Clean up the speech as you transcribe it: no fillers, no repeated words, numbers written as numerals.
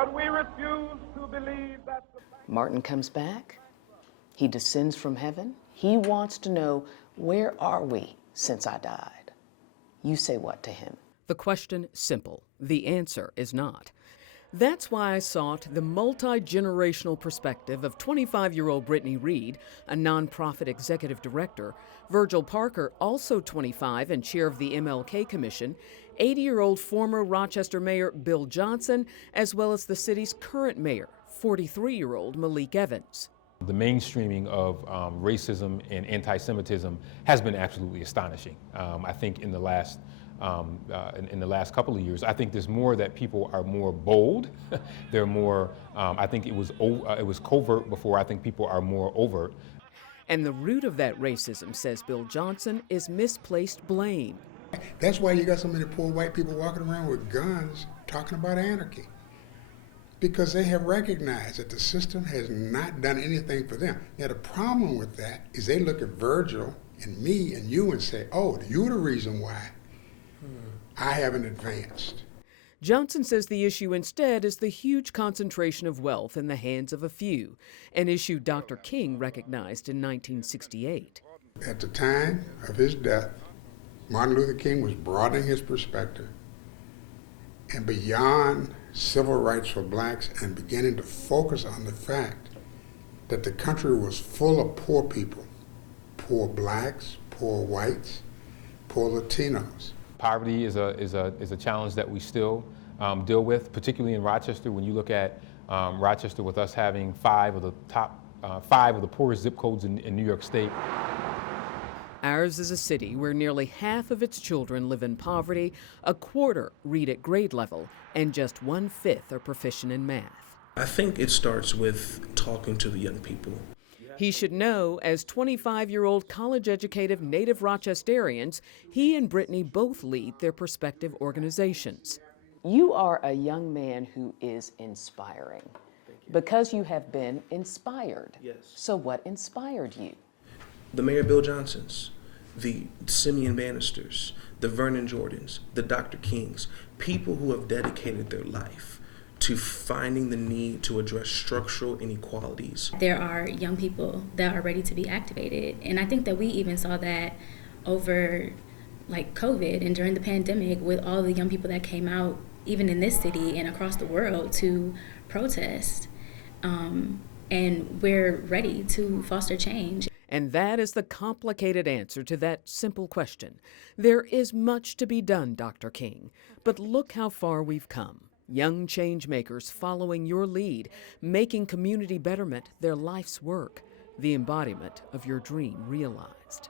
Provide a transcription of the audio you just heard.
But we refuse to believe that Martin comes back. He descends from heaven. He wants to know, where are we since I died? You say what to him? The question, simple. The answer is not. That's why I sought the multi-generational perspective of 25-year-old Brittany Read, a nonprofit executive director, Virgil Parker, also 25 and chair of the MLK Commission, 80-year-old former Rochester Mayor Bill Johnson, as well as the city's current mayor, 43-year-old Malik Evans. The mainstreaming of racism and anti-Semitism has been absolutely astonishing. I think in the last couple of years, I think there's more that people are more bold. They're more. I think it was covert before. I think people are more overt. And the root of that racism, says Bill Johnson, is misplaced blame. That's why you got so many poor white people walking around with guns talking about anarchy. Because they have recognized that the system has not done anything for them. Now the problem with that is they look at Virgil and me and you and say, oh, you're the reason why I haven't advanced. Johnson says the issue instead is the huge concentration of wealth in the hands of a few, an issue Dr. King recognized in 1968. At the time of his death, Martin Luther King was broadening his perspective and beyond civil rights for blacks and beginning to focus on the fact that the country was full of poor people, poor blacks, poor whites, poor Latinos. Poverty is a challenge that we still deal with, particularly in Rochester. When you look at Rochester, with us having five of the poorest zip codes in New York State. Ours is a city where nearly half of its children live in poverty, a quarter read at grade level, and just 1/5 are proficient in math. I think it starts with talking to the young people. He should know, as 25-year-old college-educated native Rochesterians, he and Brittany both lead their prospective organizations. You are a young man who is inspiring because you have been inspired. Yes. So what inspired you? The Mayor Bill Johnsons, the Simeon Bannisters, the Vernon Jordans, the Dr. Kings, people who have dedicated their life to finding the need to address structural inequalities. There are young people that are ready to be activated, and I think that we even saw that over like COVID and during the pandemic with all the young people that came out, even in this city and across the world, to protest. And we're ready to foster change. And that is the complicated answer to that simple question. There is much to be done, Dr. King, but look how far we've come. Young change makers following your lead, making community betterment their life's work, the embodiment of your dream realized.